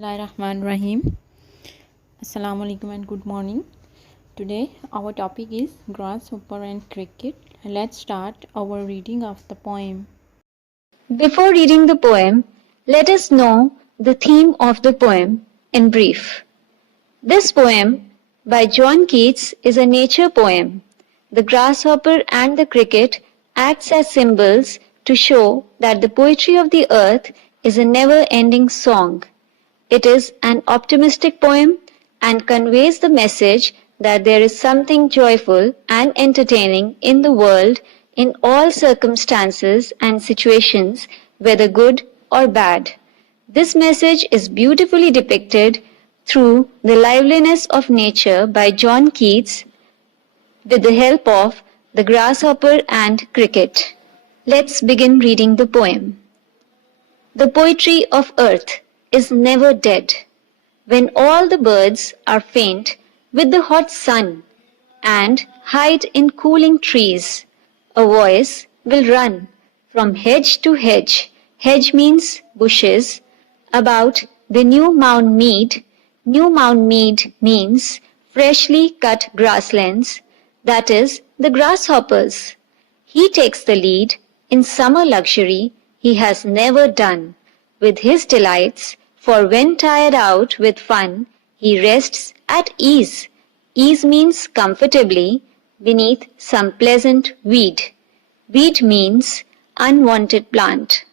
Bismillahirrahmanirrahim. Assalamu alaikum and good morning. Today our topic is Grasshopper and Cricket. Let's start our reading of the poem. Before reading the poem, let us know the theme of the poem in brief. This poem by John Keats is a nature poem. The grasshopper and the cricket acts as symbols to show that the poetry of the earth is a never-ending song. It is an optimistic poem and conveys the message that there is something joyful and entertaining in the world in all circumstances and situations, whether good or bad. This message is beautifully depicted through the liveliness of nature by John Keats with the help of the grasshopper and cricket. Let's begin reading the poem. The poetry of earth is never dead. When all the birds are faint with the hot sun and hide in cooling trees, a voice will run from hedge to hedge. Hedge means bushes, about the new mown mead. New mown mead means freshly cut grasslands, that is, the grasshoppers. He takes the lead in summer luxury he has never done with his delights, for when tired out with fun, he rests at ease. Ease means comfortably beneath some pleasant weed. Weed means unwanted plant.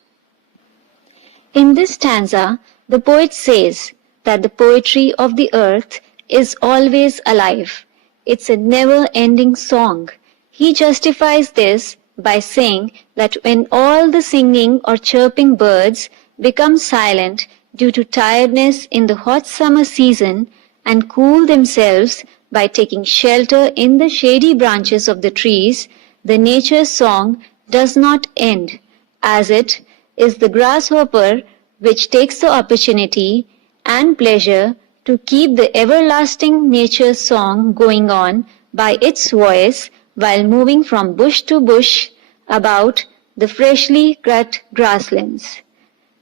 In this stanza, the poet says that the poetry of the earth is always alive. It's a never-ending song. He justifies this by saying that when all the singing or chirping birds become silent due to tiredness in the hot summer season and cool themselves by taking shelter in the shady branches of the trees, the nature song does not end, as it is the grasshopper which takes the opportunity and pleasure to keep the everlasting nature song going on by its voice while moving from bush to bush about the freshly cut grasslands.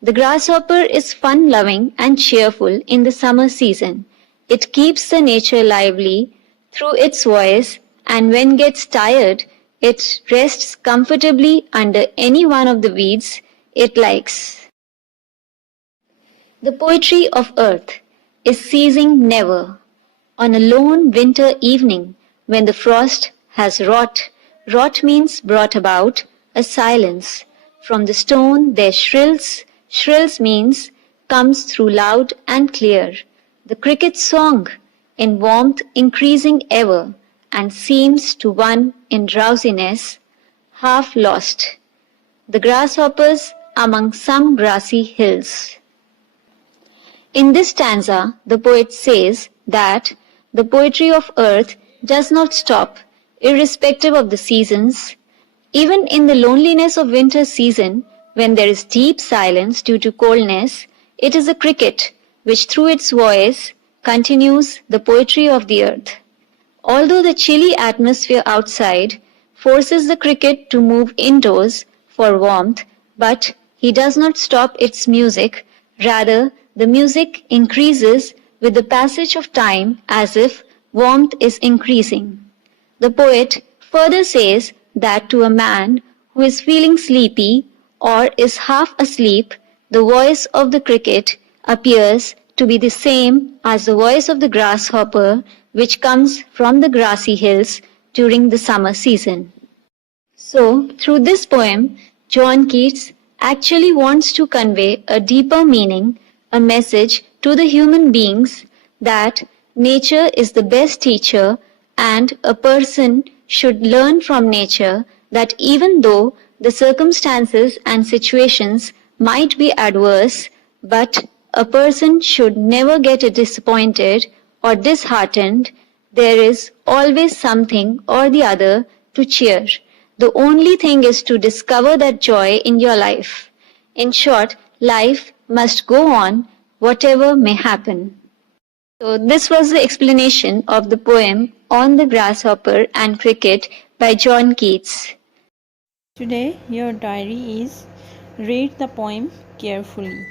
The grasshopper is fun-loving and cheerful in the summer season. It keeps the nature lively through its voice, and when gets tired, it rests comfortably under any one of the weeds it likes. The poetry of earth is ceasing never. On a lone winter evening, when the frost has wrought means brought about, a silence. From the stone there shrills means comes through loud and clear. The cricket's song, in warmth increasing ever, and seems to one in drowsiness, half lost. The grasshoppers among some grassy hills. In this stanza, the poet says that the poetry of earth does not stop, irrespective of the seasons. Even in the loneliness of winter season, when there is deep silence due to coldness, it is the cricket which through its voice continues the poetry of the earth. Although the chilly atmosphere outside forces the cricket to move indoors for warmth, but he does not stop its music, rather the music increases with the passage of time as if warmth is increasing. The poet further says that to a man who is feeling sleepy or is half asleep, the voice of the cricket appears to be the same as the voice of the grasshopper which comes from the grassy hills during the summer season. So, through this poem, John Keats actually wants to convey a deeper meaning, a message to the human beings that nature is the best teacher and a person should learn from nature that even though the circumstances and situations might be adverse, but a person should never get disappointed or disheartened. There is always something or the other to cheer. The only thing is to discover that joy in your life. In short, life must go on, whatever may happen. So this was the explanation of the poem On the Grasshopper and Cricket by John Keats. Today your diary is read the poem carefully.